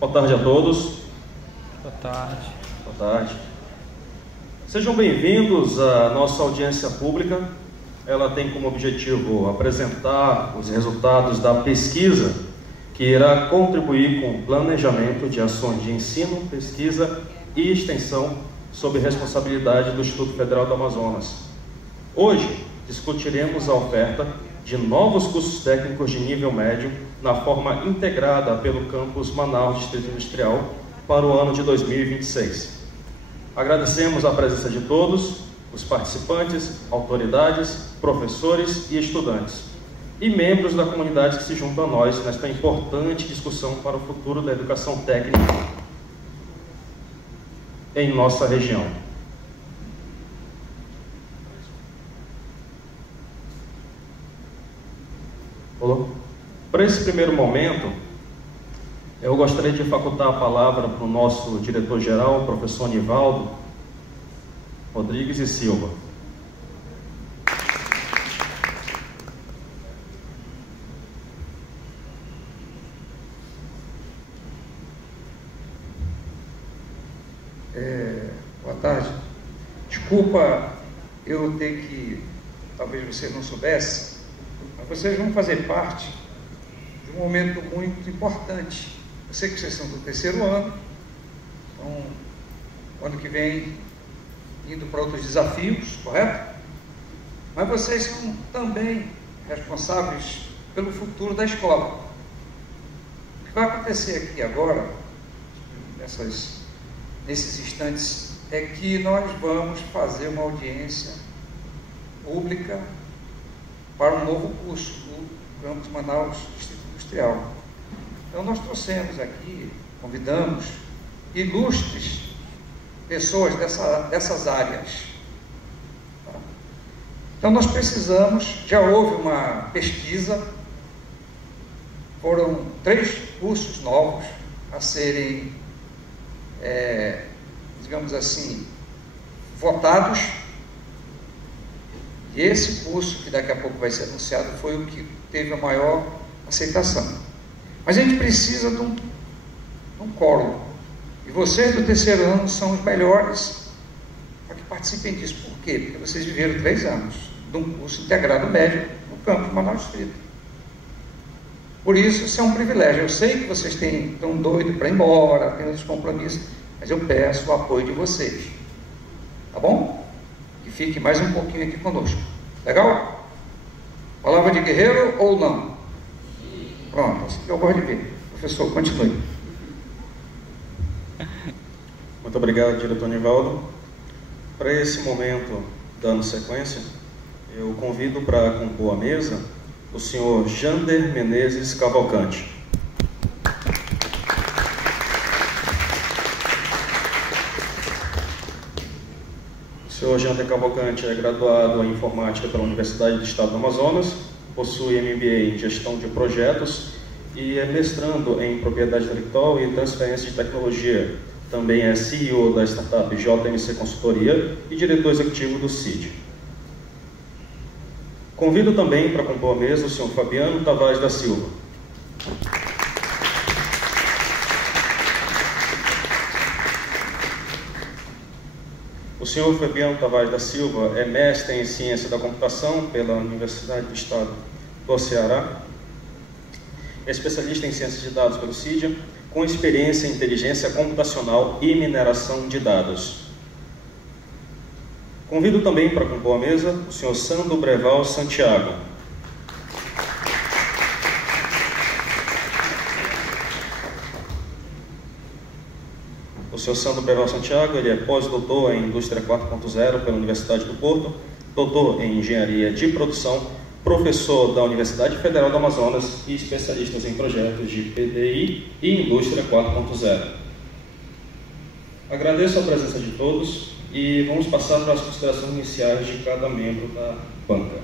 Boa tarde a todos. Boa tarde. Boa tarde. Sejam bem-vindos à nossa audiência pública. Ela tem como objetivo apresentar os resultados da pesquisa que irá contribuir com o planejamento de ações de ensino, pesquisa e extensão sob responsabilidade do Instituto Federal do Amazonas. Hoje discutiremos a oferta de novos cursos técnicos de nível médio na forma integrada pelo campus Manaus Distrito Industrial para o ano de 2026. Agradecemos a presença de todos, os participantes, autoridades, professores e estudantes, e membros da comunidade que se juntam a nós nesta importante discussão para o futuro da educação técnica em nossa região. Para esse primeiro momento, eu gostaria de facultar a palavra para o nosso diretor-geral, professor Nivaldo Rodrigues e Silva. Boa tarde. Desculpa eu ter que, talvez você não soubesse, mas vocês vão fazer parte de um momento muito importante. Eu sei que vocês são do terceiro ano, então, ano que vem, indo para outros desafios, correto? Mas vocês são também responsáveis pelo futuro da escola. O que vai acontecer aqui agora, nesses instantes, é que nós vamos fazer uma audiência pública para um novo curso do campus Manaus Distrito Industrial. Então nós trouxemos aqui, convidamos ilustres pessoas dessas áreas. Então nós precisamos, já houve uma pesquisa, foram 3 cursos novos a serem, digamos assim, votados, e esse curso que daqui a pouco vai ser anunciado foi o que teve a maior aceitação. Mas a gente precisa de um quórum, e vocês do terceiro ano são os melhores para que participem disso. Por quê? Porque vocês viveram 3 anos de um curso integrado médio no campus Manaus Distrito. Por isso é um privilégio. Eu sei que vocês estão doidos para ir embora, têm outros compromissos, mas eu peço o apoio de vocês, tá bom? Que fique mais um pouquinho aqui conosco. Legal? Palavra de guerreiro ou não? Pronto, assim que eu gosto de ver. Professor, continue. Muito obrigado, diretor Nivaldo. Para esse momento, dando sequência, eu convido para compor a mesa o senhor Jander Menezes Cavalcante. O senhor Jander Cavalcante é graduado em Informática pela Universidade do Estado do Amazonas, possui MBA em Gestão de Projetos e é mestrando em Propriedade Intelectual e Transferência de Tecnologia. Também é CEO da startup JMC Consultoria e diretor executivo do CID. Convido também para compor a mesa o senhor Fabiano Tavares da Silva. O senhor Fabiano Tavares da Silva é mestre em Ciência da Computação pela Universidade do Estado do Ceará, é especialista em Ciências de Dados pelo CIDIA, com experiência em Inteligência Computacional e Mineração de Dados. Convido também para compor a mesa o senhor Sandro Breval Santiago. O senhor Sandro Breval Santiago, ele é pós-doutor em Indústria 4.0 pela Universidade do Porto, doutor em Engenharia de Produção, professor da Universidade Federal do Amazonas e especialista em projetos de PDI e Indústria 4.0. Agradeço a presença de todos e vamos passar para as considerações iniciais de cada membro da banca.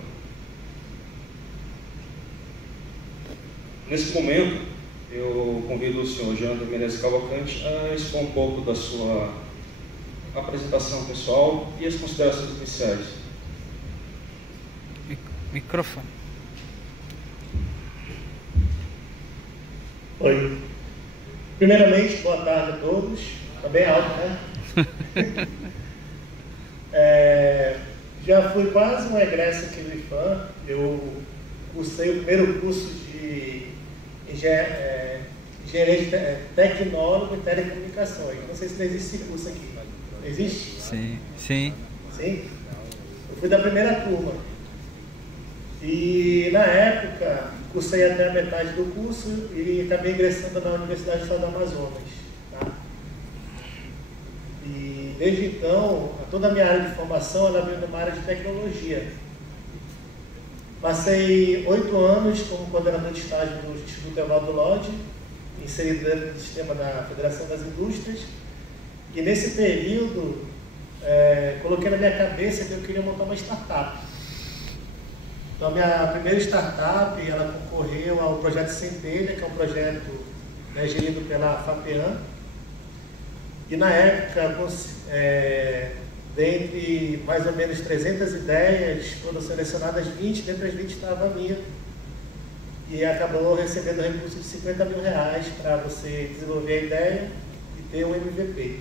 Nesse momento, eu convido o senhor Jander Menezes Cavalcante a expor um pouco da sua apresentação pessoal e as considerações iniciais. Oi, Primeiramente, boa tarde a todos. Está bem alto, né? Já fui quase um egresso aqui do IFAM. Eu cursei o primeiro curso de engenharia tecnólogo em telecomunicações. Não sei se existe esse curso aqui. Existe? Sim, sim. Sim? Eu fui da primeira turma. E na época, cursei até a metade do curso e acabei ingressando na Universidade do Estado do Amazonas. Tá? E desde então, toda a minha área de formação ela veio numa área de tecnologia. Passei 8 anos como coordenador de estágio do Instituto Evaldo Lodge, inserido dentro do sistema da Federação das Indústrias. E nesse período, coloquei na minha cabeça que eu queria montar uma startup. Então, a minha primeira startup, ela concorreu ao projeto Centelha, que é um projeto gerido pela FAPEAM. E na época, dentre mais ou menos 300 ideias, foram selecionadas 20, dentre as 20 estava a minha. E acabou recebendo recurso de R$50 mil para você desenvolver a ideia e ter um MVP.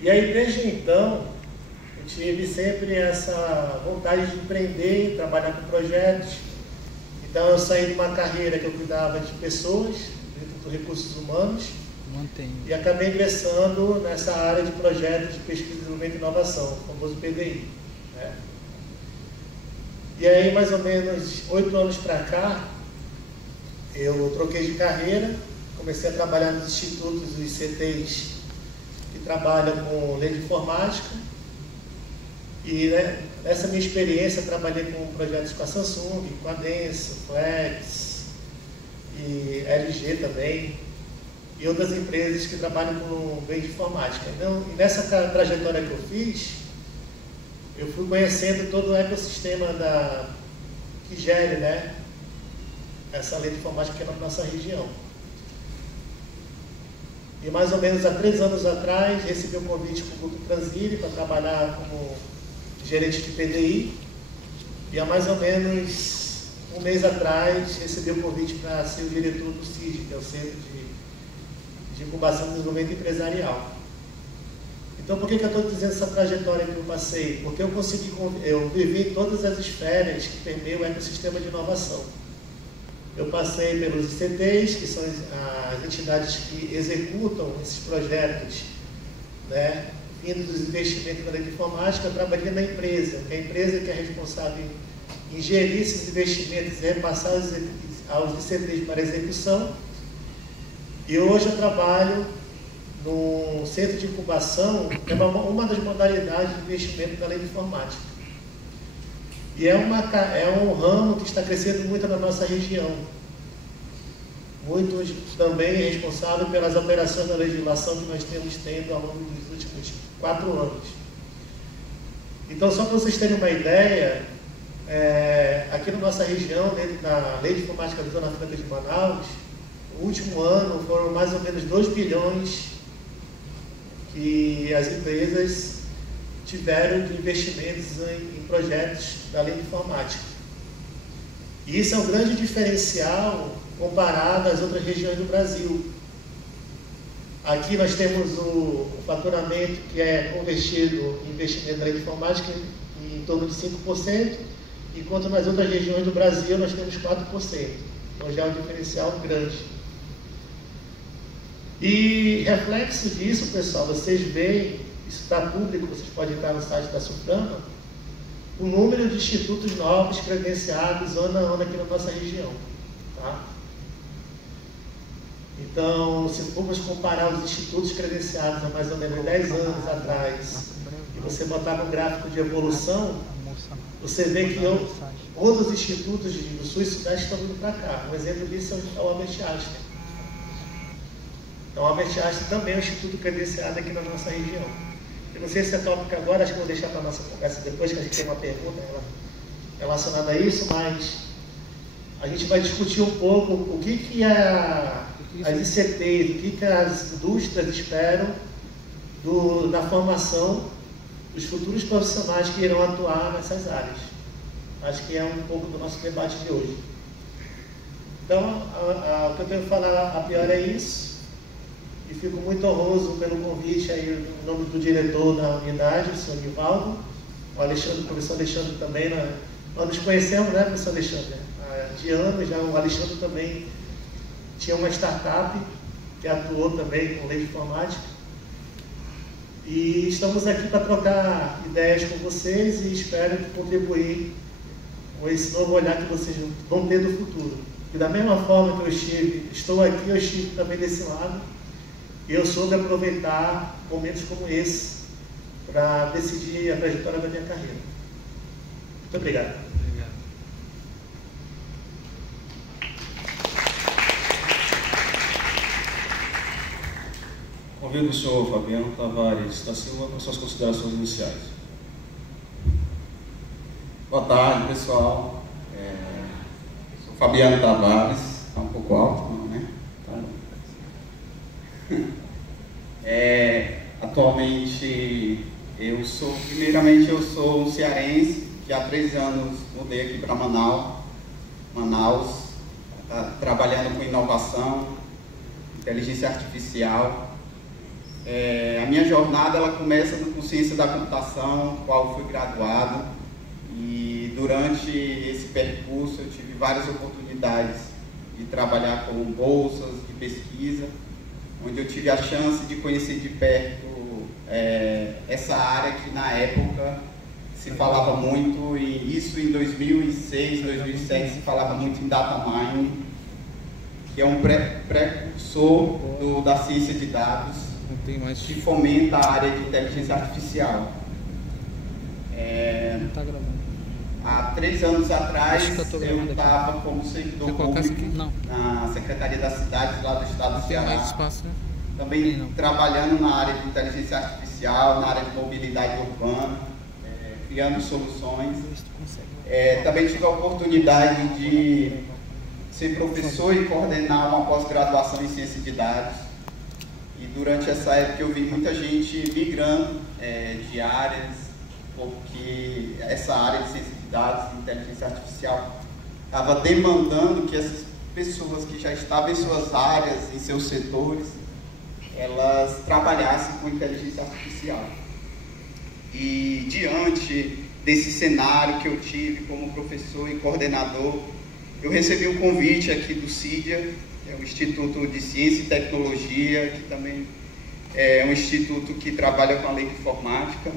E aí, desde então, eu tive sempre essa vontade de empreender e trabalhar com projetos. Então, eu saí de uma carreira que eu cuidava de pessoas, dentro dos recursos humanos, e acabei ingressando nessa área de projetos de pesquisa, desenvolvimento e inovação, o famoso PDI. Né? E aí, mais ou menos 8 anos para cá, eu troquei de carreira, comecei a trabalhar nos institutos, os ICTs, que trabalham com lei de informática. E nessa minha experiência, trabalhei com projetos com a Samsung, com a Denso, Flex, e LG também, e outras empresas que trabalham com lei de informática. Então, e nessa trajetória que eu fiz, eu fui conhecendo todo o ecossistema que gere essa lei de informática aqui na nossa região. E mais ou menos há 3 anos atrás, recebi um convite para o Grupo Transile para trabalhar como gerente de PDI. E há mais ou menos um mês atrás, recebi um convite para ser o diretor do CIG, que é o Centro de Incubação e Desenvolvimento Empresarial. Então, por que eu estou dizendo essa trajetória que eu passei? Porque eu vivi em todas as esferas que permeiam o ecossistema de inovação. Eu passei pelos ICTs, que são as entidades que executam esses projetos, vindo dos investimentos na lei de informática. Eu trabalhei na empresa, que é a empresa que é responsável em gerir esses investimentos e repassar aos ICTs para execução. E hoje eu trabalho no centro de incubação, que é uma das modalidades de investimento da lei de informática. E é um ramo que está crescendo muito na nossa região. Muito também responsável pelas alterações da legislação que nós temos tendo ao longo dos últimos 4 anos. Então, só para vocês terem uma ideia, aqui na nossa região, dentro da Lei de Informática da Zona Franca de Manaus, no último ano foram mais ou menos 2 bilhões que as empresas tiveram de investimentos em projetos da lei de informática. E isso é um grande diferencial comparado às outras regiões do Brasil. Aqui nós temos o faturamento que é convertido em investimento da lei de informática em torno de 5%, enquanto nas outras regiões do Brasil nós temos 4%. Então já é um diferencial grande. E reflexo disso, pessoal, vocês veem, isso está público, vocês podem entrar no site da SUPRAMA, o número de institutos novos credenciados ano a ano aqui na nossa região. Tá? Então, se formos comparar os institutos credenciados há mais ou menos 10 anos atrás, e você botar no gráfico de evolução, você vê que outros institutos do Sul e Sudeste estão vindo para cá. Um exemplo disso é o Albert Einstein. Então, o Albert Einstein também é um instituto credenciado aqui na nossa região. Eu não sei se é tópico agora, acho que vou deixar para a nossa conversa depois, que a gente tem uma pergunta relacionada a isso, mas a gente vai discutir um pouco o que as ICTs, o que as indústrias esperam da formação dos futuros profissionais que irão atuar nessas áreas. Acho que é um pouco do nosso debate de hoje. Então, o que eu tenho que falar a pior é isso. e fico muito honroso pelo convite aí, em nome do diretor da unidade, o senhor Nivaldo, o Alexandre, o professor Alexandre também, nós nos conhecemos, né, professor Alexandre? De anos já, o Alexandre também tinha uma startup que atuou também com lei de informática. E estamos aqui para trocar ideias com vocês e espero contribuir com esse novo olhar que vocês vão ter do futuro. E da mesma forma que estou aqui, eu estive também desse lado, e eu soube aproveitar momentos como esse para decidir a trajetória da minha carreira. Muito obrigado. Convido o senhor Fabiano Tavares da Silva com suas considerações iniciais. Boa tarde, pessoal. Sou Fabiano Tavares, está um pouco alto, não, né? Atualmente, primeiramente eu sou um cearense, que há 3 anos mudei aqui para Manaus, trabalhando com inovação, inteligência artificial. A minha jornada ela começa com ciência da computação, qual fui graduado, e durante esse percurso eu tive várias oportunidades de trabalhar com bolsas de pesquisa, onde eu tive a chance de conhecer de perto essa área que na época se falava muito, e isso em 2006, 2007 se falava muito em data mining, que é um precursor da ciência de dados, que fomenta a área de inteligência artificial. Há 3 anos atrás eu estava como servidor público na Secretaria das Cidades lá do estado do Ceará, também trabalhando na área de inteligência artificial, na área de mobilidade urbana, criando soluções. Também tive a oportunidade de ser professor e coordenar uma pós-graduação em ciência de dados. E durante essa época eu vi muita gente migrando de áreas, porque essa área de ciência de dados e inteligência artificial estava demandando que essas pessoas que já estavam em suas áreas, em seus setores, elas trabalhassem com inteligência artificial. E diante desse cenário que eu tive como professor e coordenador, eu recebi um convite aqui do CIDIA, que é o Instituto de Ciência e Tecnologia, que também é um instituto que trabalha com a lei de informática.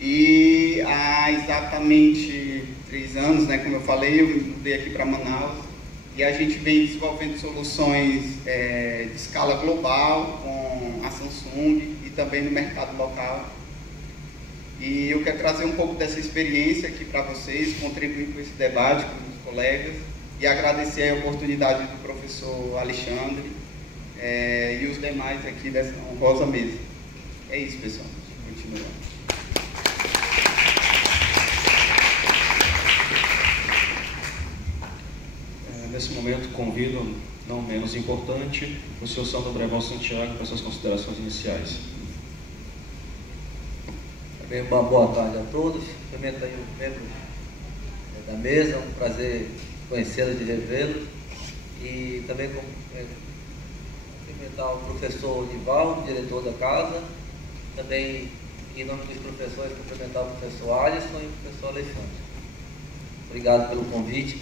E há exatamente 3 anos, né, como eu falei, eu mudei aqui para Manaus, e a gente vem desenvolvendo soluções de escala global com a Samsung e também no mercado local. E eu quero trazer um pouco dessa experiência aqui para vocês, contribuir com esse debate com os colegas e agradecer a oportunidade do professor Alexandre e os demais aqui dessa honrosa mesa. É isso, pessoal. Continuando. Nesse momento, convido, não menos importante, o senhor Sandro Breval Santiago para suas considerações iniciais. Bem, uma boa tarde a todos. Cumprimento aí os membros da mesa, é um prazer conhecê-los e revê-los. E também cumprimentar o professor Nivaldo, diretor da casa. Também, em nome dos professores, cumprimentar o professor Alisson e o professor Alexandre. Obrigado pelo convite,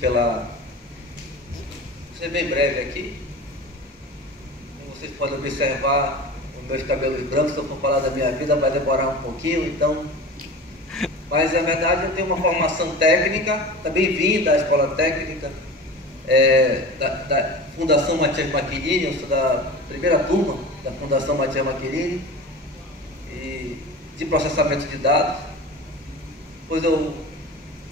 Vou ser bem breve aqui. Como vocês podem observar, os meus cabelos brancos, se eu for falar da minha vida, vai demorar um pouquinho, então... Mas, na verdade, eu tenho uma formação técnica, também vim da escola técnica, da Fundação Matias Maquirini, eu sou da primeira turma da Fundação Matias Maquirini, e de processamento de dados. Depois eu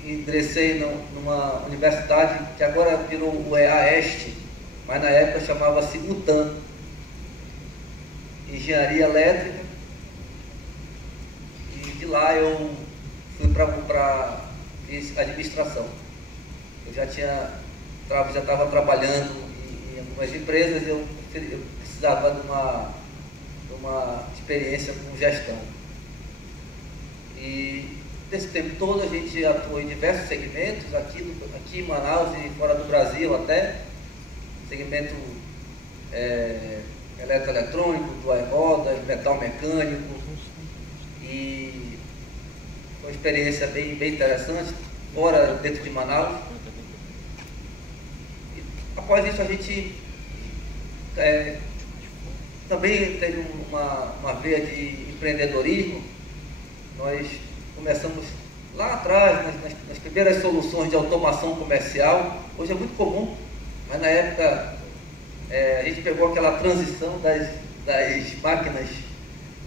ingressei numa universidade que agora virou o EAEST, mas na época chamava-se UTAN, Engenharia Elétrica, e de lá eu fui para administração. Eu já estava trabalhando em algumas empresas, eu precisava de uma experiência com gestão. E nesse tempo todo a gente atuou em diversos segmentos, aqui em Manaus e fora do Brasil até, segmento eletroeletrônico, duas rodas, metal mecânico, e foi uma experiência bem interessante, fora dentro de Manaus. E, após isso a gente também teve uma veia de empreendedorismo. Nós começamos lá atrás, nas primeiras soluções de automação comercial. Hoje é muito comum, mas na época a gente pegou aquela transição das máquinas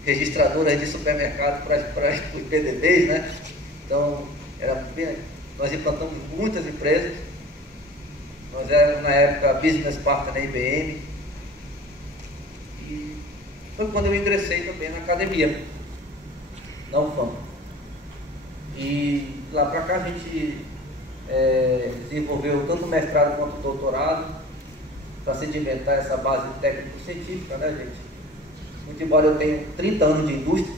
registradoras de supermercado para os PDDs, né? Então, nós implantamos muitas empresas. Nós éramos na época business partner da IBM. E foi quando eu ingressei também na academia, na UFAM. E lá para cá a gente desenvolveu tanto mestrado quanto doutorado para sedimentar essa base técnico-científica, né, gente? Muito embora eu tenha 30 anos de indústria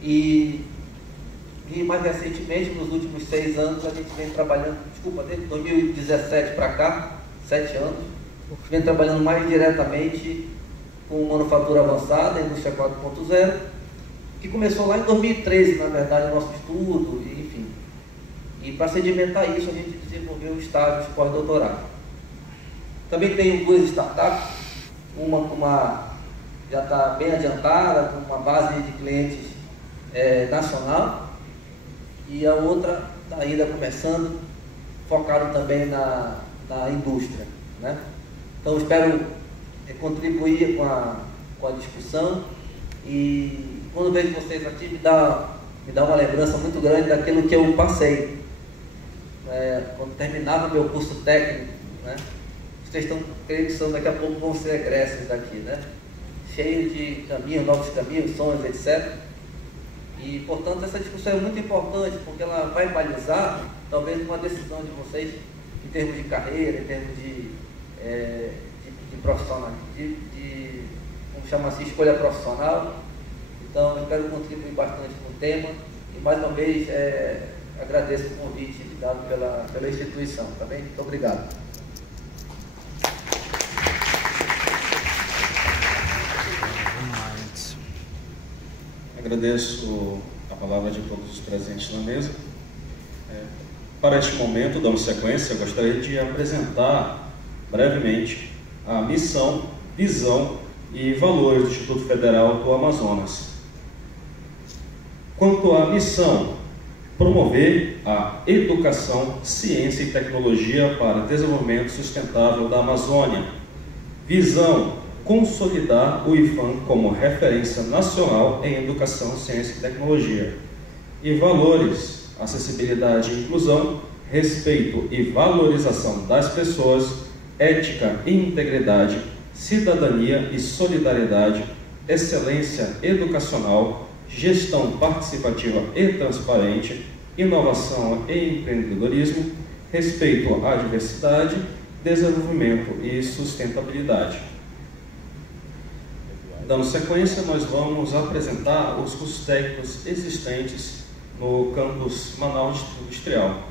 e mais recentemente, nos últimos 6 anos, a gente vem trabalhando, desde 2017 para cá, 7 anos, vem trabalhando mais diretamente com manufatura avançada, indústria 4.0, que começou lá em 2013, na verdade, o nosso estudo, enfim. E para sedimentar isso, a gente desenvolveu estágios pós-doutorado. Também tenho 2 startups, uma já está bem adiantada, com uma base de clientes nacional, e a outra está ainda começando, focado também na indústria, né? Então, espero contribuir com a discussão, e quando vejo vocês aqui, me dá uma lembrança muito grande daquilo que eu passei, quando terminava meu curso técnico, né? Vocês estão, creio que daqui a pouco vão ser egressos daqui, né? Cheio de caminhos, novos caminhos, sonhos, etc. E, portanto, essa discussão é muito importante, porque ela vai balizar, talvez, uma decisão de vocês em termos de carreira, em termos de profissional, vamos chamar assim, escolha profissional. Então, eu quero contribuir bastante com o tema e, mais uma vez, agradeço o convite dado pela instituição, tá bem? Muito obrigado. Agradeço a palavra de todos os presentes na mesa. Para este momento, dando sequência, eu gostaria de apresentar brevemente a missão, visão e valores do Instituto Federal do Amazonas. Quanto à missão, promover a educação, ciência e tecnologia para desenvolvimento sustentável da Amazônia. Visão, consolidar o IFAM como referência nacional em educação, ciência e tecnologia. E valores, acessibilidade e inclusão, respeito e valorização das pessoas, ética e integridade, cidadania e solidariedade, excelência educacional, gestão participativa e transparente, inovação e empreendedorismo, respeito à diversidade, desenvolvimento e sustentabilidade. Dando sequência, nós vamos apresentar os cursos técnicos existentes no campus Manaus Industrial,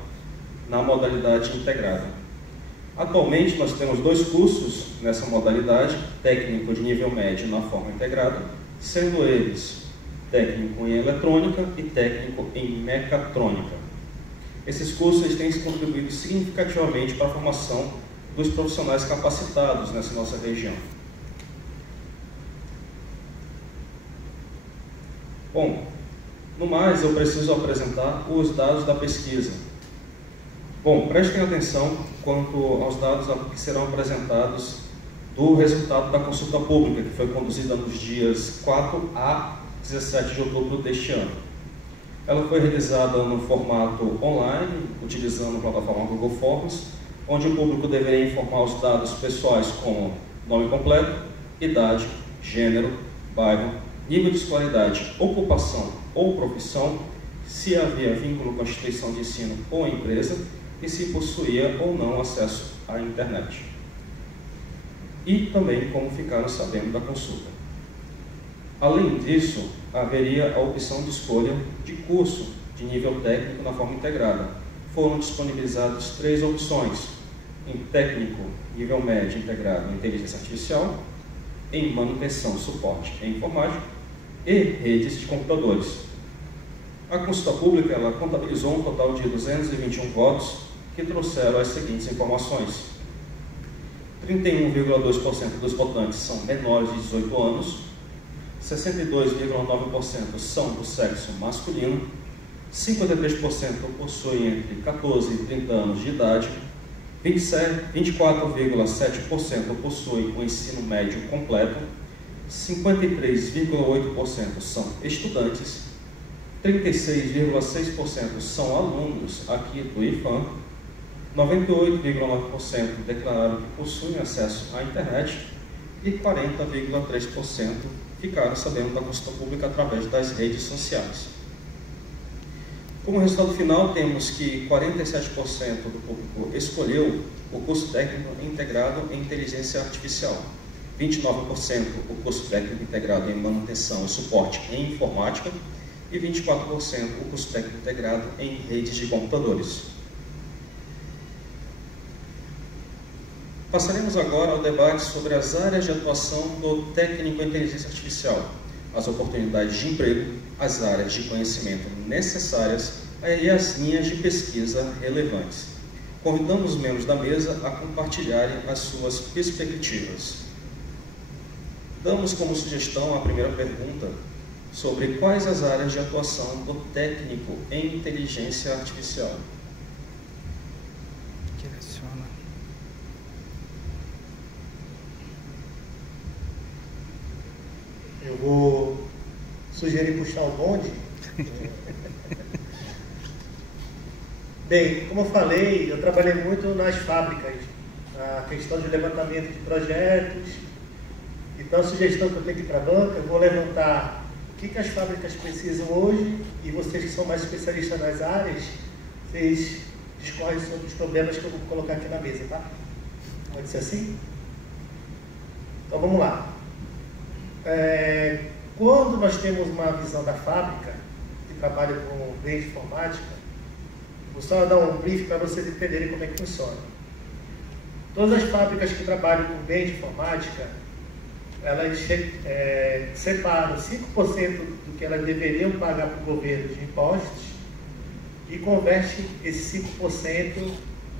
na modalidade integrada. Atualmente, nós temos 2 cursos nessa modalidade, técnico de nível médio na forma integrada, sendo eles técnico em eletrônica e técnico em mecatrônica. Esses cursos têm contribuído significativamente para a formação dos profissionais capacitados nessa nossa região. Bom, no mais, eu preciso apresentar os dados da pesquisa. Bom, prestem atenção quanto aos dados que serão apresentados do resultado da consulta pública, que foi conduzida nos dias 4 a 17 de outubro deste ano. Ela foi realizada no formato online, utilizando a plataforma Google Forms, onde o público deveria informar os dados pessoais como nome completo, idade, gênero, bairro, nível de escolaridade, ocupação ou profissão, se havia vínculo com a instituição de ensino ou empresa e se possuía ou não acesso à internet. E também como ficaram sabendo da consulta. Além disso, haveria a opção de escolha de curso de nível técnico na forma integrada. Foram disponibilizadas 3 opções: em técnico nível médio integrado em inteligência artificial, em manutenção, suporte em informática e redes de computadores. A consulta pública ela contabilizou um total de 221 votos que trouxeram as seguintes informações. 31,2% dos votantes são menores de 18 anos, 62,9% são do sexo masculino, 53% possuem entre 14 e 30 anos de idade, 24,7% possuem o ensino médio completo, 53,8% são estudantes, 36,6% são alunos aqui do IFAM, 98,9% declararam que possuem acesso à internet e 40,3% ficaram sabendo da consulta pública através das redes sociais. Como resultado final, temos que 47% do público escolheu o curso técnico integrado em inteligência artificial, 29% o curso técnico integrado em manutenção e suporte em informática e 24% o curso técnico integrado em redes de computadores. Passaremos agora ao debate sobre as áreas de atuação do técnico em inteligência artificial, as oportunidades de emprego, as áreas de conhecimento necessárias e as linhas de pesquisa relevantes. Convidamos os membros da mesa a compartilharem as suas perspectivas. Damos como sugestão a primeira pergunta sobre quais as áreas de atuação do técnico em inteligência artificial. Eu vou sugerir puxar o bonde. Bem, como eu falei, eu trabalhei muito nas fábricas, na questão de levantamento de projetos. Então, a sugestão que eu tenho aqui para a banca, eu vou levantar o que as fábricas precisam hoje e vocês que são mais especialistas nas áreas, vocês discorrem sobre os problemas que eu vou colocar aqui na mesa, tá? Pode ser assim? Então, vamos lá. Quando nós temos uma visão da fábrica, que trabalha com meio de informática, vou só dar um brief para vocês entenderem como é que funciona. Todas as fábricas que trabalham com meio de informática, elas separam 5% do que elas deveriam pagar para o governo de impostos e convertem esse 5%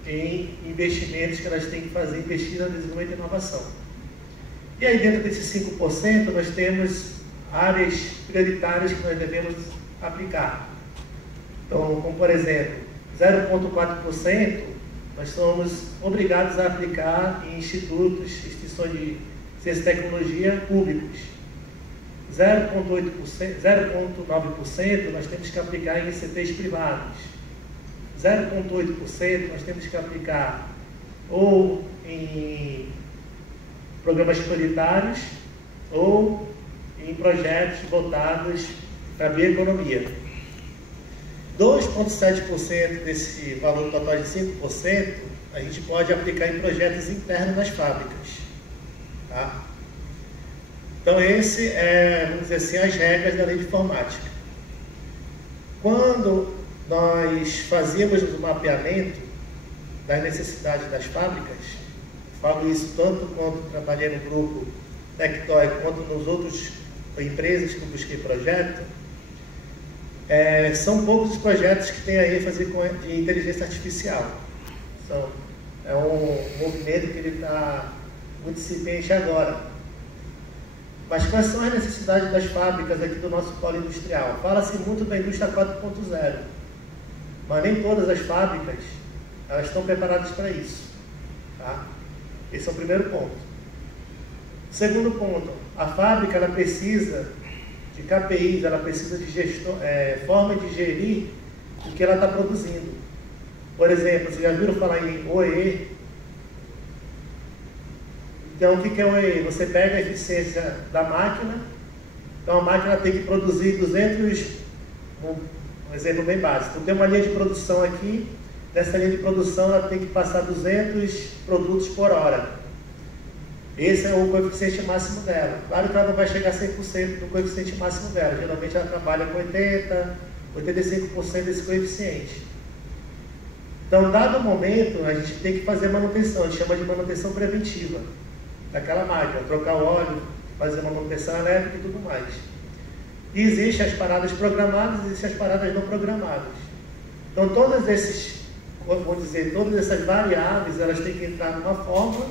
em investimentos que elas têm que fazer em pesquisa, desenvolvimento e inovação. E aí, dentro desses 5%, nós temos áreas prioritárias que nós devemos aplicar. Então, como por exemplo, 0,4% nós somos obrigados a aplicar em institutos, instituições de ciência e tecnologia públicos. 0,9% nós temos que aplicar em ICTs privados. 0,8% nós temos que aplicar ou em programas prioritários ou em projetos voltados para a bioeconomia. 2,7% desse valor total de 5% a gente pode aplicar em projetos internos nas fábricas. Tá? Então, esse vamos dizer assim, as regras da lei de informática. Quando nós fazíamos o mapeamento das necessidades das fábricas, falo isso tanto quando trabalhei no grupo Tectoy, quanto nos outros empresas que eu busquei projeto, são poucos os projetos que têm a ênfase de inteligência artificial. É um movimento que ele está muito incipiente agora. Mas quais são as necessidades das fábricas aqui do nosso polo industrial? Fala-se muito da indústria 4.0, mas nem todas as fábricas elas estão preparadas para isso. Tá? Esse é o primeiro ponto. Segundo ponto, a fábrica ela precisa de KPIs, ela precisa de forma de gerir o que ela está produzindo. Por exemplo, vocês já viram falar em OEE? Então, o que é OEE? Você pega a eficiência da máquina, então a máquina tem que produzir 200, um exemplo bem básico. Então, tem uma linha de produção aqui, nessa linha de produção ela tem que passar 200 produtos por hora. Esse é o coeficiente máximo dela. Claro que ela não vai chegar a 100% do coeficiente máximo dela. Geralmente ela trabalha com 80%, 85% desse coeficiente. Então, dado o momento, a gente tem que fazer manutenção. A gente chama de manutenção preventiva. daquela máquina, trocar o óleo, fazer uma manutenção elétrica e tudo mais. E existem as paradas programadas e existem as paradas não programadas. Então todas essas variáveis, elas têm que entrar numa fórmula,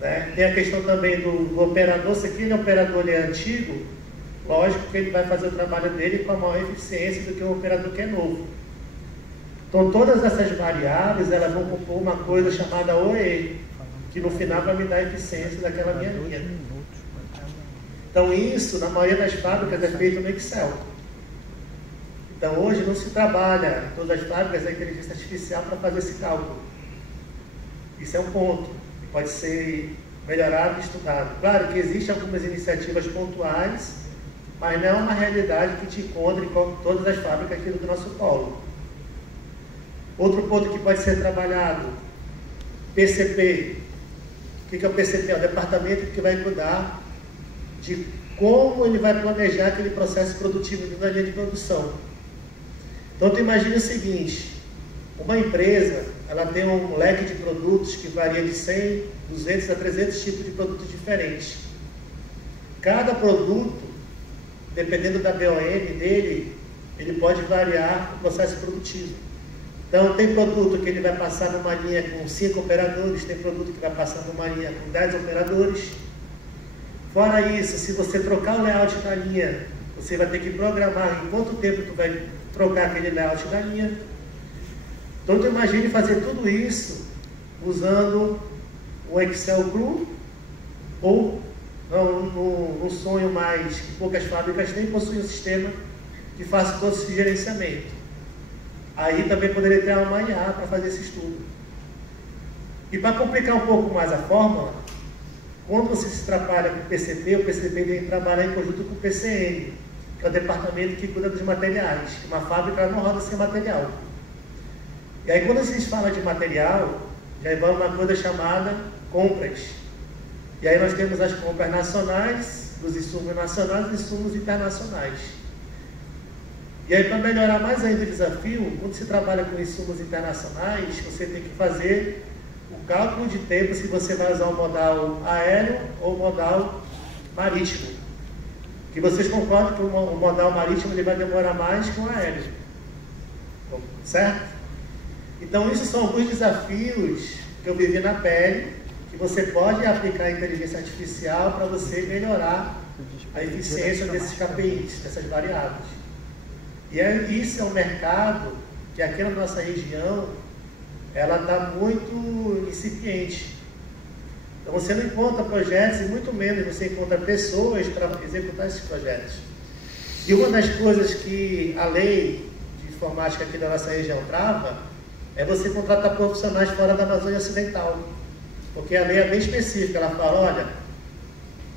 né? Tem a questão também do operador. Se aquele operador é antigo, lógico que ele vai fazer o trabalho dele com a maior eficiência do que o operador que é novo. Então todas essas variáveis, elas vão compor uma coisa chamada OE, que no final vai me dar a eficiência daquela minha linha. Então isso, na maioria das fábricas, é feito no Excel. Então hoje não se trabalha em todas as fábricas a inteligência artificial para fazer esse cálculo. Isso é um ponto que pode ser melhorado e estudado. Claro que existem algumas iniciativas pontuais, mas não é uma realidade que te encontra em todas as fábricas aqui do nosso polo. Outro ponto que pode ser trabalhado, PCP. O que é o PCP? É o departamento que vai cuidar de como ele vai planejar aquele processo produtivo da linha de produção. Então, tu imagina o seguinte, uma empresa, ela tem um leque de produtos que varia de 100, 200 a 300 tipos de produtos diferentes. Cada produto, dependendo da BOM dele, ele pode variar o processo produtivo. Então, tem produto que ele vai passar numa linha com 5 operadores, tem produto que vai passar numa linha com 10 operadores. Fora isso, se você trocar o layout da linha, você vai ter que programar em quanto tempo tu vai trocar aquele layout da linha. Então, tu imagine fazer tudo isso usando o Excel cru, ou no sonho mais que poucas fábricas têm, possuem um sistema que faça todo esse gerenciamento. Aí também poderia ter uma IA para fazer esse estudo. E para complicar um pouco mais a fórmula, quando você se trabalha com o PCP tem que trabalhar em conjunto com o PCM, que é o departamento que cuida dos materiais. Uma fábrica não roda sem material. E aí quando a gente fala de material, já envolve uma coisa chamada compras. E aí nós temos as compras nacionais, dos insumos nacionais e insumos internacionais. E aí, para melhorar mais ainda o desafio, quando se trabalha com insumos internacionais, você tem que fazer o cálculo de tempo se você vai usar o modal aéreo ou o modal marítimo. Que vocês concordam que o modal marítimo ele vai demorar mais que o aéreo. Certo? Então, isso são alguns desafios que eu vivi na pele, que você pode aplicar a inteligência artificial para você melhorar a eficiência desses KPIs, dessas variáveis. E isso é um mercado que aqui na nossa região, ela está muito incipiente. Então você não encontra projetos e muito menos você encontra pessoas para executar esses projetos. E uma das coisas que a lei de informática aqui da nossa região trava é você contratar profissionais fora da Amazônia Ocidental. Porque a lei é bem específica, ela fala, olha,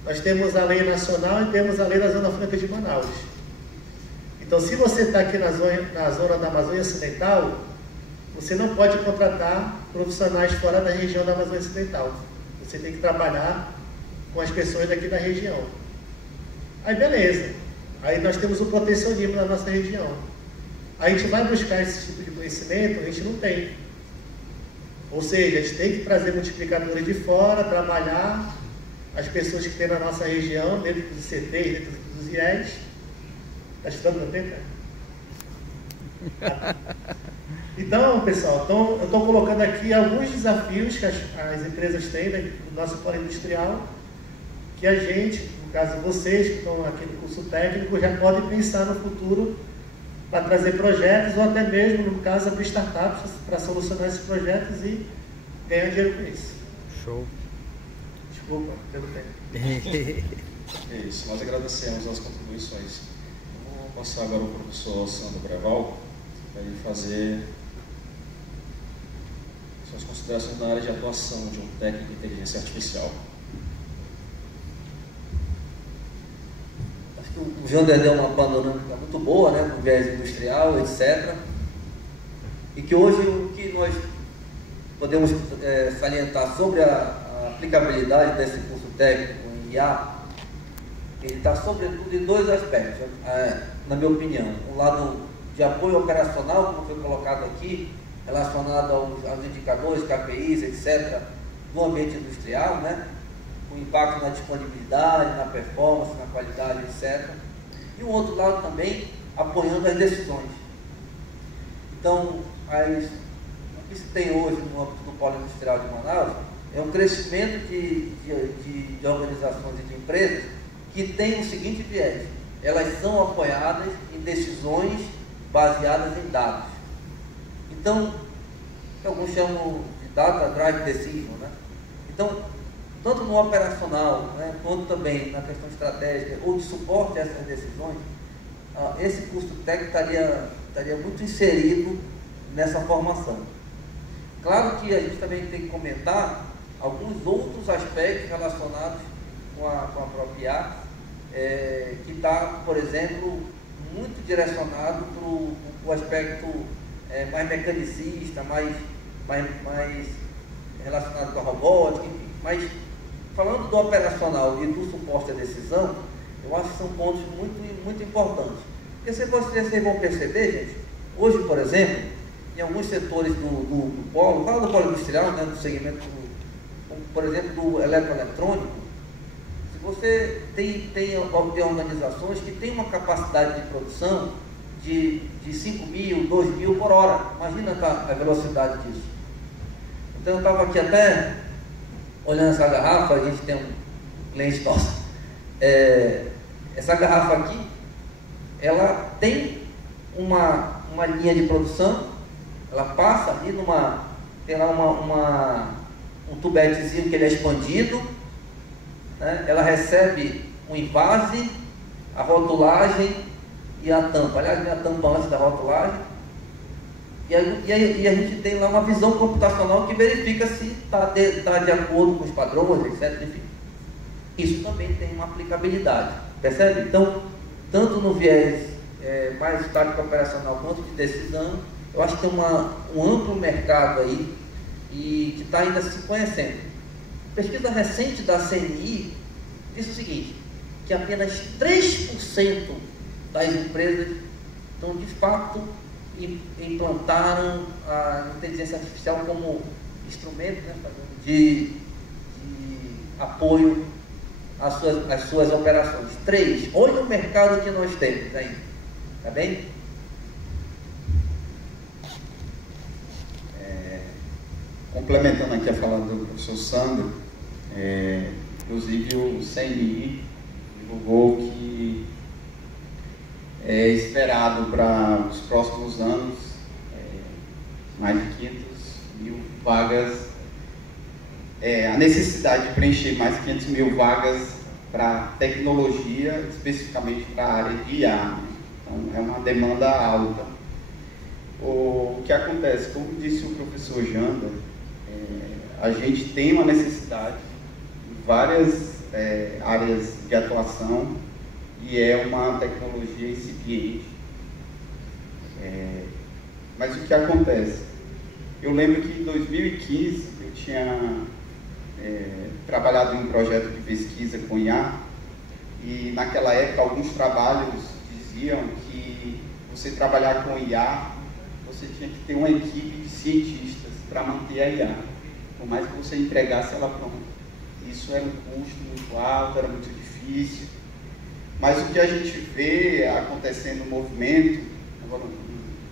nós temos a lei nacional e temos a lei da Zona Franca de Manaus. Então, se você está aqui na zona da Amazônia Ocidental, você não pode contratar profissionais fora da região da Amazônia Ocidental. Você tem que trabalhar com as pessoas daqui da região. Aí, beleza. Aí nós temos o protecionismo na nossa região. Aí a gente vai buscar esse tipo de conhecimento, a gente não tem. Ou seja, a gente tem que trazer multiplicadores de fora, trabalhar as pessoas que tem na nossa região, dentro dos CTs, dentro dos IES. Está estudando meu tempo? Então, pessoal, eu estou colocando aqui alguns desafios que as empresas têm no nosso polo industrial, que a gente, no caso vocês que estão aqui no curso técnico, já podem pensar no futuro para trazer projetos ou até mesmo, no caso, abrir startups para solucionar esses projetos e ganhar dinheiro com isso. Show. Desculpa, pelo tempo. É isso, nós agradecemos as contribuições. Vou passar agora o professor Sandro Breval para ele fazer suas considerações na área de atuação de um técnico de inteligência artificial. Acho que o João deu uma panorâmica muito boa, né, no viés industrial, etc. E que hoje o que nós podemos salientar sobre a aplicabilidade desse curso técnico em IA, ele está sobretudo em dois aspectos, na minha opinião. Um lado de apoio operacional, como foi colocado aqui, relacionado aos indicadores, KPIs, etc., do ambiente industrial, né? com impacto na disponibilidade, na performance, na qualidade, etc. E o outro lado também apoiando as decisões. Então, o que se tem hoje no âmbito do Polo Industrial de Manaus é um crescimento de organizações e de empresas que tem o seguinte viés: elas são apoiadas em decisões baseadas em dados. Então, que alguns chamam de Data Drive Decision, né? Então, tanto no operacional, né, quanto também na questão estratégica ou de suporte a essas decisões, esse custo técnico estaria muito inserido nessa formação. Claro que a gente também tem que comentar alguns outros aspectos relacionados com a própria IA, que está, por exemplo, muito direcionado para o aspecto mais mecanicista, mais relacionado com a robótica, enfim. Mas, falando do operacional e do suporte à decisão, eu acho que são pontos muito, muito importantes. Porque vocês vão perceber, gente, hoje, por exemplo, em alguns setores do polo, fala do polo industrial, né, do segmento, por exemplo, do eletroeletrônico, se você tem organizações que têm uma capacidade de produção de 5.000, 2.000 por hora, imagina a velocidade disso. Então eu estava aqui até olhando essa garrafa, a gente tem um cliente nosso, essa garrafa aqui, ela tem uma linha de produção, ela passa ali tem lá um tubetezinho que ele é expandido, né? Ela recebe um invase, a rotulagem e a tampa. Aliás, a tampa antes da rotulagem. E a gente tem lá uma visão computacional que verifica se está de acordo com os padrões, etc. Enfim, isso também tem uma aplicabilidade, percebe? Então, tanto no viés mais tático operacional quanto de decisão, eu acho que tem um amplo mercado aí e que está ainda se conhecendo. Pesquisa recente da CNI diz o seguinte, que apenas 3% das empresas estão de fato implantaram a inteligência artificial como instrumento, né, de apoio às suas operações. 3. Olha o mercado que nós temos ainda. Tá bem? Complementando aqui a fala do professor Sandro, inclusive o CNI divulgou que é esperado para os próximos anos mais de 500.000 vagas, a necessidade de preencher mais de 500.000 vagas para tecnologia, especificamente para a área de IA. Então, é uma demanda alta. O que acontece, como disse o professor Janda, a gente tem uma necessidade em várias áreas de atuação e é uma tecnologia incipiente. Mas o que acontece? Eu lembro que em 2015 eu tinha trabalhado em um projeto de pesquisa com IA e naquela época alguns trabalhos diziam que você trabalhar com IA, você tinha que ter uma equipe de cientistas para manter a IA, por mais que você entregasse ela pronta. Isso era um custo muito alto, era muito difícil. Mas o que a gente vê acontecendo no movimento, agora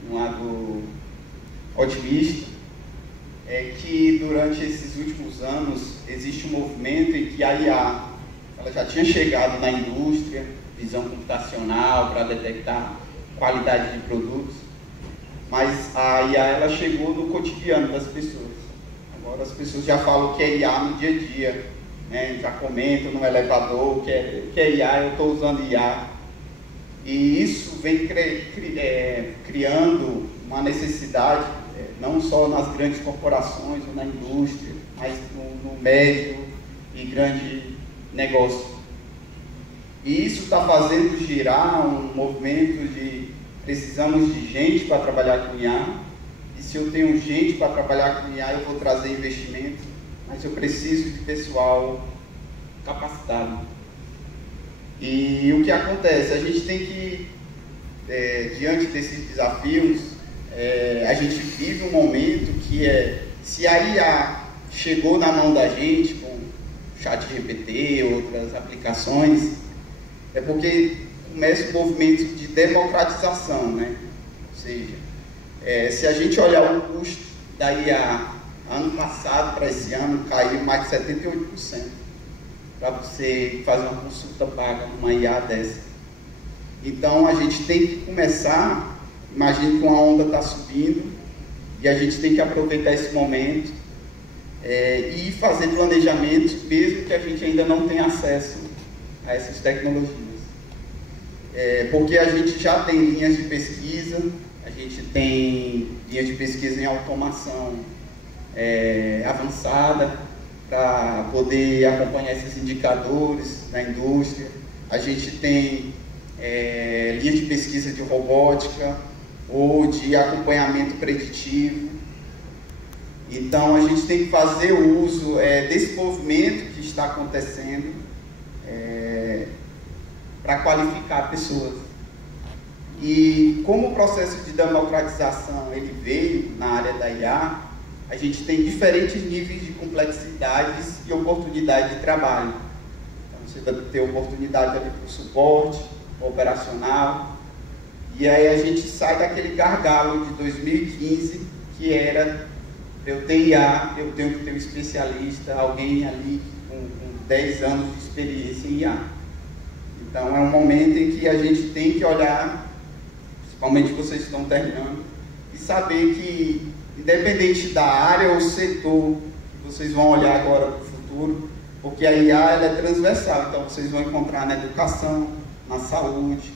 um lado otimista, é que durante esses últimos anos existe um movimento em que a IA ela já tinha chegado na indústria, visão computacional para detectar qualidade de produtos, mas a IA ela chegou no cotidiano das pessoas. Agora as pessoas já falam que é IA no dia a dia, né? Já comentam no elevador que é IA, eu estou usando IA. E isso vem criando uma necessidade, não só nas grandes corporações ou na indústria, mas no médio e grande negócio. E isso está fazendo girar um movimento de precisamos de gente para trabalhar com IA, e se eu tenho gente para trabalhar com IA, eu vou trazer investimento, mas eu preciso de pessoal capacitado. E o que acontece? A gente tem que, diante desses desafios, a gente vive um momento que se a IA chegou na mão da gente, ChatGPT, outras aplicações, é porque começa um movimento de democratização, né? Ou seja, se a gente olhar o custo da IA ano passado para esse ano, caiu mais de 78% para você fazer uma consulta paga numa IA dessa. Então a gente tem que começar, imagine que uma onda está subindo, e a gente tem que aproveitar esse momento e fazer planejamento, mesmo que a gente ainda não tenha acesso a essas tecnologias. Porque a gente já tem linhas de pesquisa, a gente tem linhas de pesquisa em automação avançada, para poder acompanhar esses indicadores na indústria. A gente tem linhas de pesquisa de robótica ou de acompanhamento preditivo. Então, a gente tem que fazer o uso desse movimento que está acontecendo para qualificar pessoas. E como o processo de democratização ele veio na área da IA, a gente tem diferentes níveis de complexidades e oportunidade de trabalho. Então, você vai ter oportunidade ali para o suporte operacional, e aí a gente sai daquele gargalo de 2015, que era, eu ter IA, eu tenho que ter um especialista, alguém ali com 10 anos de experiência em IA. Então, é um momento em que a gente tem que olhar, principalmente vocês que estão terminando, e saber que, independente da área ou setor que vocês vão olhar agora para o futuro, porque a IA ela é transversal, então vocês vão encontrar na educação, na saúde,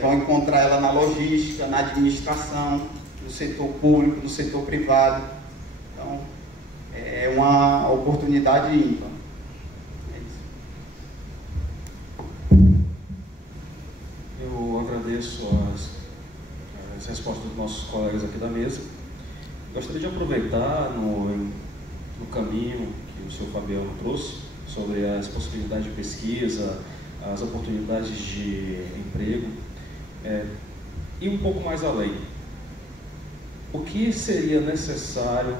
vão encontrar ela na logística, na administração, no setor público, no setor privado. Então, é uma oportunidade ímpar. É isso. Eu agradeço as respostas dos nossos colegas aqui da mesa. Gostaria de aproveitar no caminho que o senhor Fabiano trouxe sobre as possibilidades de pesquisa, as oportunidades de emprego, e um pouco mais além. O que seria necessário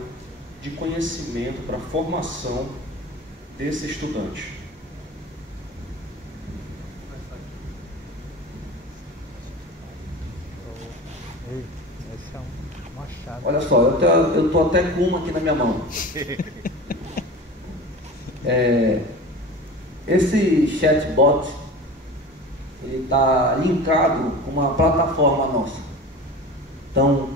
de conhecimento para a formação desse estudante? Olha só, eu estou até com uma aqui na minha mão. Esse chatbot, ele está linkado com uma plataforma nossa. Então,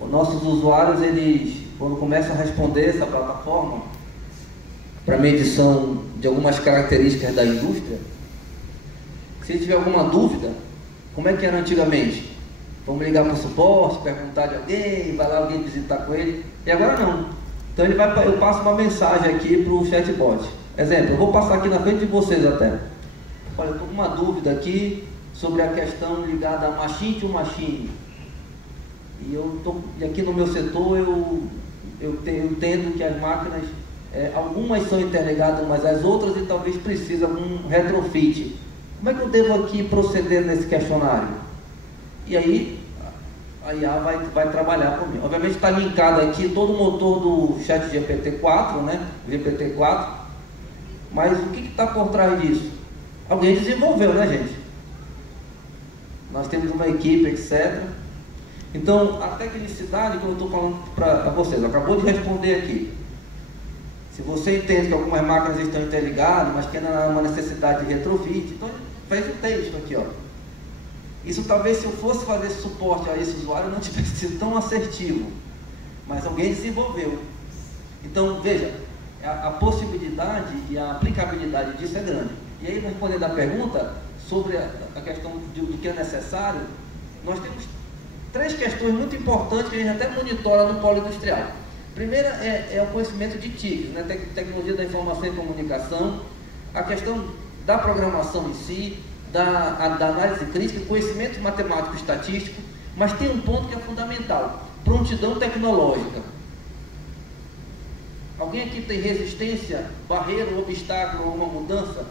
os nossos usuários, eles, quando começam a responder essa plataforma, para medição de algumas características da indústria, se tiver alguma dúvida, como é que era antigamente? Vamos ligar para o suporte, perguntar de alguém, vai lá alguém visitar com ele, e agora não. Então eu passo uma mensagem aqui para o chatbot. Exemplo, eu vou passar aqui na frente de vocês até. Olha, eu estou com uma dúvida aqui sobre a questão ligada a machine to machine. E aqui no meu setor eu entendo que as máquinas, algumas são interligadas umas às outras e talvez precise algum retrofit. Como é que eu devo aqui proceder nesse questionário? E aí a IA vai trabalhar por mim. Obviamente está linkado aqui todo o motor do chat GPT-4, né? GPT-4. Mas o que está por trás disso? Alguém desenvolveu, né, gente? Nós temos uma equipe, etc. Então, a tecnicidade que eu estou falando para vocês, acabou de responder aqui. Se você entende que algumas máquinas estão interligadas, mas que ainda há uma necessidade de retrofit, então faz o texto aqui, ó. Isso talvez, se eu fosse fazer suporte a esse usuário, não tivesse sido tão assertivo. Mas alguém desenvolveu. Então, veja, a possibilidade e a aplicabilidade disso é grande. E aí, respondendo a pergunta sobre a questão do que é necessário, nós temos 3 questões muito importantes que a gente até monitora no polo industrial. Primeira é o conhecimento de TICs, né? Tecnologia da informação e comunicação, a questão da programação em si, da análise crítica, conhecimento matemático e estatístico, mas tem um ponto que é fundamental: prontidão tecnológica. Alguém aqui tem resistência, barreira, obstáculo, alguma mudança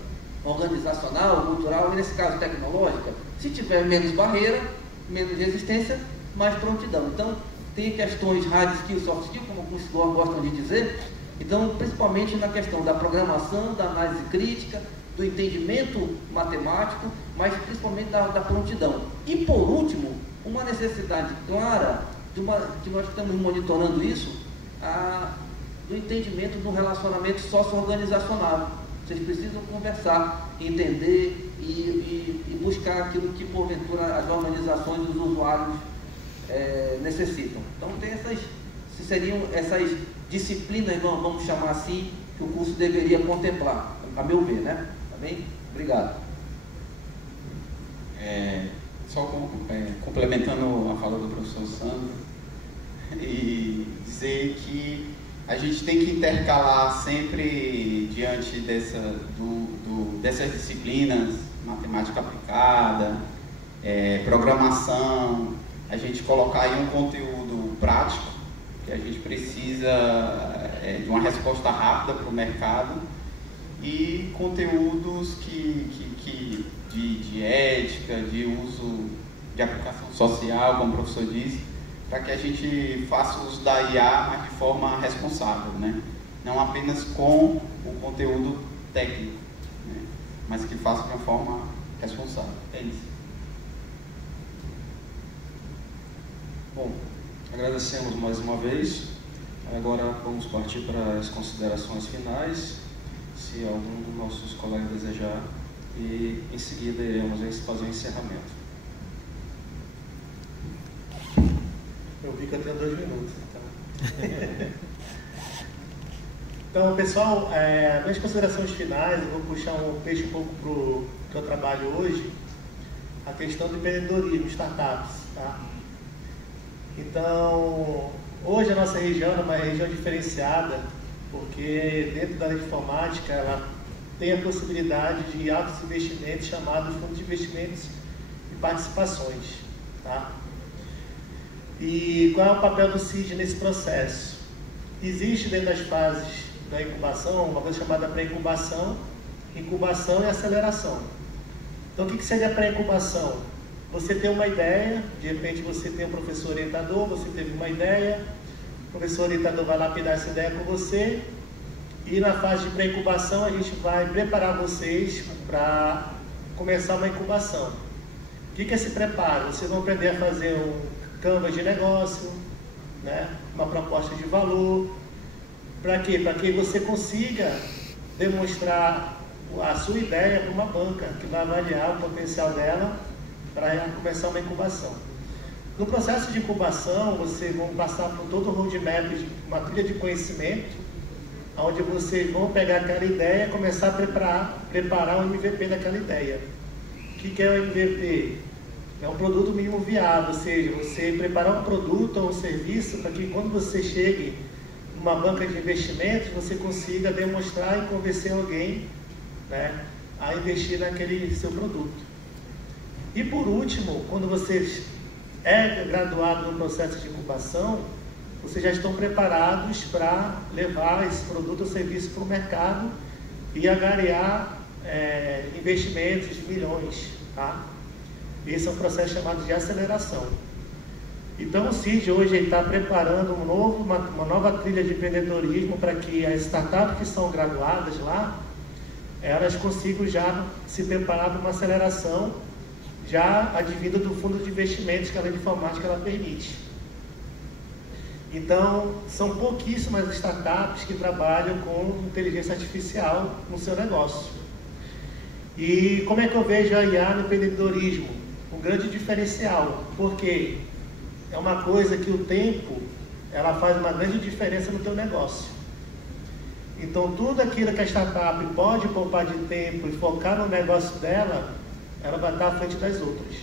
organizacional, cultural, e nesse caso tecnológica? Se tiver menos barreira, menos resistência, mais prontidão. Então, tem questões hard skill, soft skill, como alguns gostam de dizer, Então, principalmente na questão da programação, da análise crítica, do entendimento matemático, mas principalmente da prontidão. E por último, uma necessidade clara, que nós estamos monitorando isso, do entendimento do relacionamento socio-organizacional. Vocês precisam conversar, entender e buscar aquilo que porventura as organizações e os usuários necessitam. Então tem seriam essas disciplinas, vamos chamar assim, que o curso deveria contemplar, a meu ver, né? Tá bem? Obrigado. Só complementando a fala do professor Sandro, e dizer que a gente tem que intercalar sempre, diante dessas disciplinas, matemática aplicada, programação, a gente colocar aí um conteúdo prático, que a gente precisa de uma resposta rápida para o mercado, e conteúdos de ética, de uso de aplicação social, como o professor disse, para que a gente faça uso da IA, mas de forma responsável, né? Não apenas com o conteúdo técnico, né? Mas que faça de uma forma responsável. É isso. Bom, agradecemos mais uma vez. Agora vamos partir para as considerações finais, se algum dos nossos colegas desejar, e em seguida iremos fazer o encerramento. Eu vi que eu tenho 2 minutos, então. Então, pessoal, minhas considerações finais, eu vou puxar um peixe um pouco para o que eu trabalho hoje, a questão do empreendedorismo, startups, tá? Então, hoje a nossa região é uma região diferenciada, porque dentro da área de informática, ela tem a possibilidade de altos investimentos chamados fundos de investimentos e participações, tá? E qual é o papel do CID nesse processo? Existe dentro das fases da incubação uma coisa chamada pré-incubação, incubação e aceleração. Então, o que seria pré-incubação? Você tem uma ideia, de repente você tem um professor orientador, você teve uma ideia, o professor orientador vai lapidar essa ideia com você, e na fase de pré-incubação a gente vai preparar vocês para começar uma incubação. O que é esse preparo? Vocês vão aprender a fazer um canvas de negócio, né? Uma proposta de valor. Para quê? Para que você consiga demonstrar a sua ideia para uma banca que vai avaliar o potencial dela para começar uma incubação. No processo de incubação, vocês vão passar por todo o roadmap, uma trilha de conhecimento, onde vocês vão pegar aquela ideia e começar a preparar o MVP daquela ideia. O que é o MVP? É um produto mínimo viável, ou seja, você preparar um produto ou um serviço para que quando você chegue numa banca de investimentos, você consiga demonstrar e convencer alguém, né, a investir naquele seu produto. E por último, quando você é graduado no processo de incubação, vocês já estão preparados para levar esse produto ou serviço para o mercado e angariar investimentos de milhões, tá? Esse é um processo chamado de aceleração. Então o CID hoje está preparando uma nova trilha de empreendedorismo para que as startups que são graduadas lá, elas consigam já se preparar para uma aceleração já advinda do fundo de investimentos que a lei de informática ela permite. Então, são pouquíssimas startups que trabalham com inteligência artificial no seu negócio. E como é que eu vejo a IA no empreendedorismo? Um grande diferencial, porque é uma coisa que o tempo, ela faz uma grande diferença no teu negócio. Então, tudo aquilo que a startup pode poupar de tempo e focar no negócio dela, ela vai estar à frente das outras.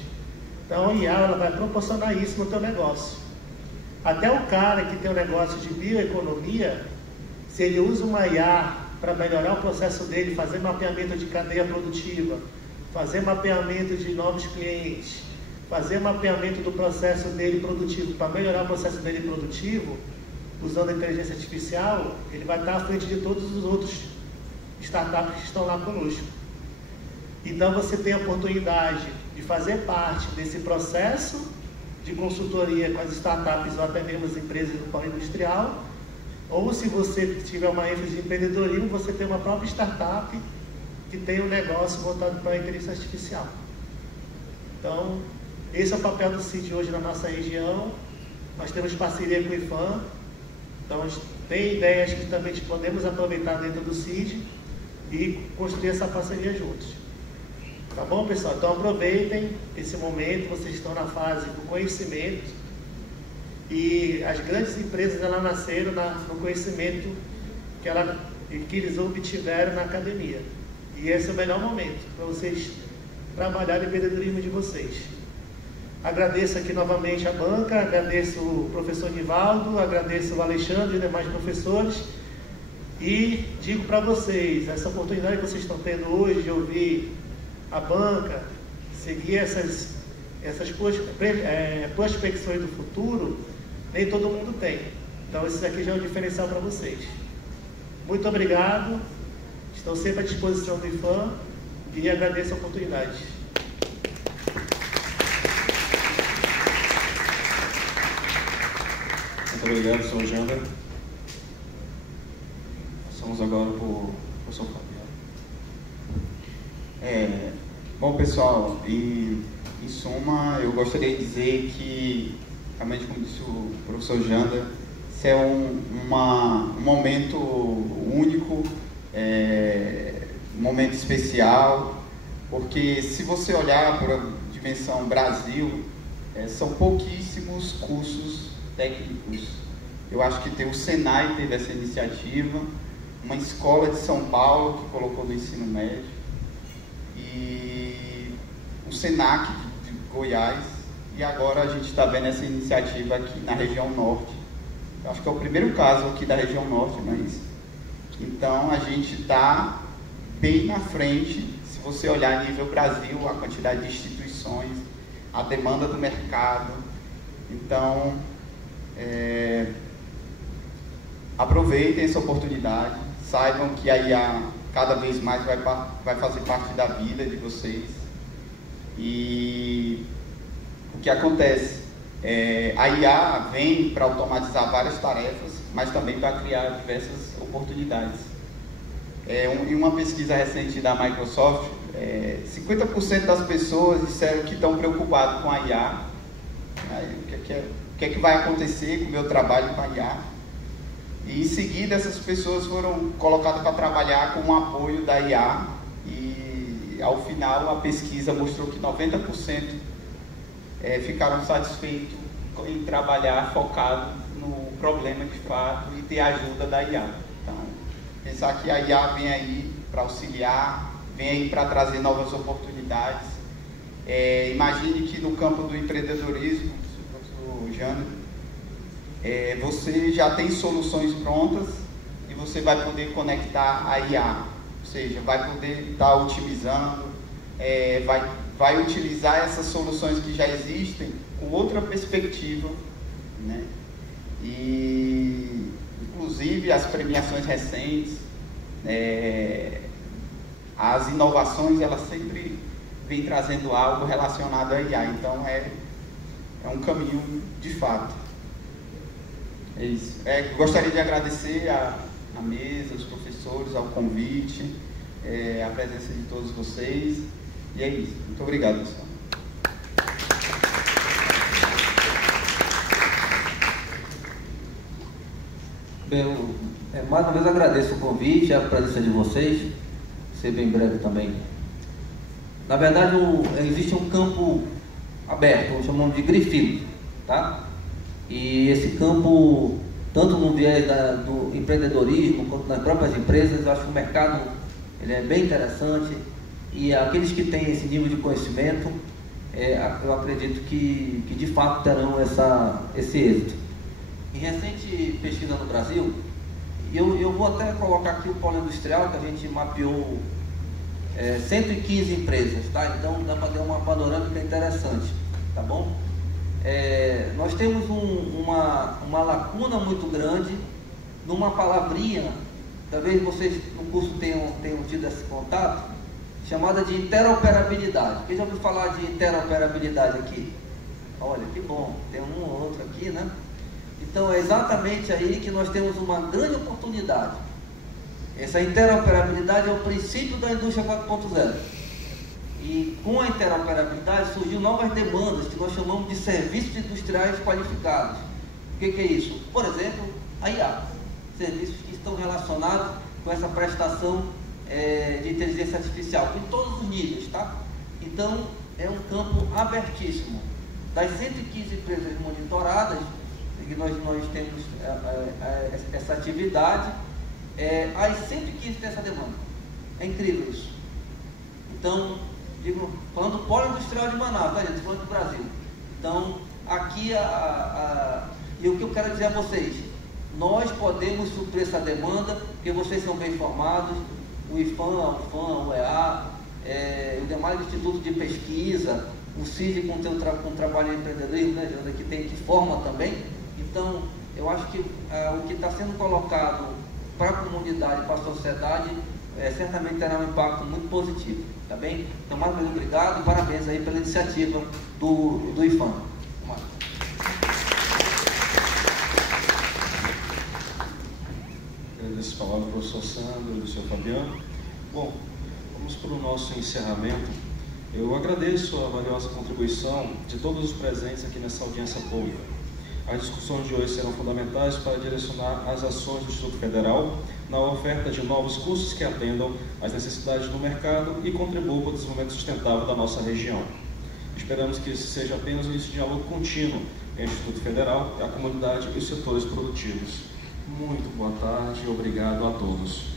Então, a IA ela vai proporcionar isso no teu negócio. Até o cara que tem um negócio de bioeconomia, se ele usa uma IA para melhorar o processo dele, fazer mapeamento de cadeia produtiva, fazer mapeamento de novos clientes, fazer mapeamento do processo dele produtivo, para melhorar o processo dele produtivo, usando a inteligência artificial, ele vai estar à frente de todos os outros startups que estão lá conosco. Então você tem a oportunidade de fazer parte desse processo de consultoria com as startups ou até mesmo as empresas do polo industrial Ou se você tiver uma ênfase de empreendedorismo, você tem uma própria startup que tem um negócio voltado para a inteligência artificial. Então, esse é o papel do CID hoje na nossa região. Nós temos parceria com o IFAM, então tem ideias que também podemos aproveitar dentro do CID e construir essa parceria juntos. Tá bom, pessoal? Então aproveitem esse momento, vocês estão na fase do conhecimento e as grandes empresas elas nasceram no conhecimento que eles obtiveram na academia. E esse é o melhor momento para vocês trabalharem o empreendedorismo de vocês. Agradeço aqui novamente a banca, agradeço o professor Nivaldo, agradeço o Alexandre e demais professores e digo para vocês, essa oportunidade que vocês estão tendo hoje de ouvir a banca, seguir essas prospecções do futuro, nem todo mundo tem. Então esse aqui já é um diferencial para vocês. Muito obrigado, estou sempre à disposição do IFAM e agradeço a oportunidade. Muito obrigado, senhor Janda. Passamos agora para o professor Fabiano. Bom, pessoal, em suma, eu gostaria de dizer que, realmente, como disse o professor Janda, esse é um momento único, um momento especial, porque se você olhar para a dimensão Brasil, são pouquíssimos cursos técnicos. Eu acho que o Senai teve essa iniciativa, uma escola de São Paulo que colocou no ensino médio, e o Senac de Goiás, e agora a gente está vendo essa iniciativa aqui na região norte. Eu acho que é o primeiro caso aqui da região norte, mas então a gente está bem na frente. Se você olhar a nível Brasil, a quantidade de instituições, a demanda do mercado. Então, aproveitem essa oportunidade, saibam que a IA cada vez mais vai fazer parte da vida de vocês. E o que acontece? A IA vem para automatizar várias tarefas, mas também para criar diversas oportunidades. Em uma pesquisa recente da Microsoft, 50% das pessoas disseram que estão preocupados com a IA. O que é que vai acontecer com o meu trabalho com a IA? E em seguida essas pessoas foram colocadas para trabalhar com o apoio da IA e ao final a pesquisa mostrou que 90% ficaram satisfeitos em trabalhar focado no problema de fato e ter a ajuda da IA. Então, pensar que a IA vem aí para auxiliar, vem aí para trazer novas oportunidades. Imagine que no campo do empreendedorismo, professor Jânio, você já tem soluções prontas e você vai poder conectar a IA, ou seja, vai poder estar otimizando, vai utilizar essas soluções que já existem com outra perspectiva, né? E inclusive as premiações recentes, as inovações, elas sempre vêm trazendo algo relacionado à IA, então é um caminho de fato. É isso. Gostaria de agradecer a mesa, os professores, ao convite, a presença de todos vocês. E é isso. Muito obrigado, pessoal. Bem, mais uma vez agradeço o convite, a presença de vocês, ser bem breve também. Na verdade, existe um campo aberto, chamamos de greenfield, tá? E esse campo, tanto no viés do empreendedorismo, quanto nas próprias empresas, eu acho que o mercado ele é bem interessante e aqueles que têm esse nível de conhecimento, eu acredito que de fato terão esse êxito. Em recente pesquisa no Brasil, eu vou até colocar aqui o polo industrial, que a gente mapeou 115 empresas, tá? Então dá para ter uma panorâmica interessante, tá bom? Nós temos uma lacuna muito grande numa palavrinha, talvez vocês no curso tenham tido esse contato, chamada de interoperabilidade. Quem já ouviu falar de interoperabilidade aqui? Olha, que bom, tem um ou outro aqui, né? Então é exatamente aí que nós temos uma grande oportunidade. Essa interoperabilidade é o princípio da indústria 4.0. E com a interoperabilidade surgiu novas demandas que nós chamamos de serviços industriais qualificados. O que é isso? Por exemplo, a IA, serviços que estão relacionados com essa prestação de inteligência artificial, em todos os níveis, tá? Então, é um campo abertíssimo. Das 115 empresas monitoradas, que nós temos essa atividade, as 115 têm essa demanda. É incrível isso. Então, falando do polo industrial de Manaus, tá, gente? Falando do Brasil. Então, aqui, e o que eu quero dizer a vocês, nós podemos suprir essa demanda, porque vocês são bem informados, o IFAM, a UFAM, o EA, o demais instituto de pesquisa, o CIV com o trabalho em empreendedorismo, né, que forma também. Então, eu acho que o que está sendo colocado para a comunidade, para a sociedade, certamente terá um impacto muito positivo, tá bem? Então, mais uma vez, obrigado e parabéns aí pela iniciativa do IFAM. Agradeço a palavra ao professor Sandro e do senhor Fabiano. Bom, vamos para o nosso encerramento. Eu agradeço a valiosa contribuição de todos os presentes aqui nessa audiência pública. As discussões de hoje serão fundamentais para direcionar as ações do Instituto Federal na oferta de novos cursos que atendam às necessidades do mercado e contribuam para o desenvolvimento sustentável da nossa região. Esperamos que esse seja apenas um diálogo contínuo entre o Instituto Federal, a comunidade e os setores produtivos. Muito boa tarde e obrigado a todos.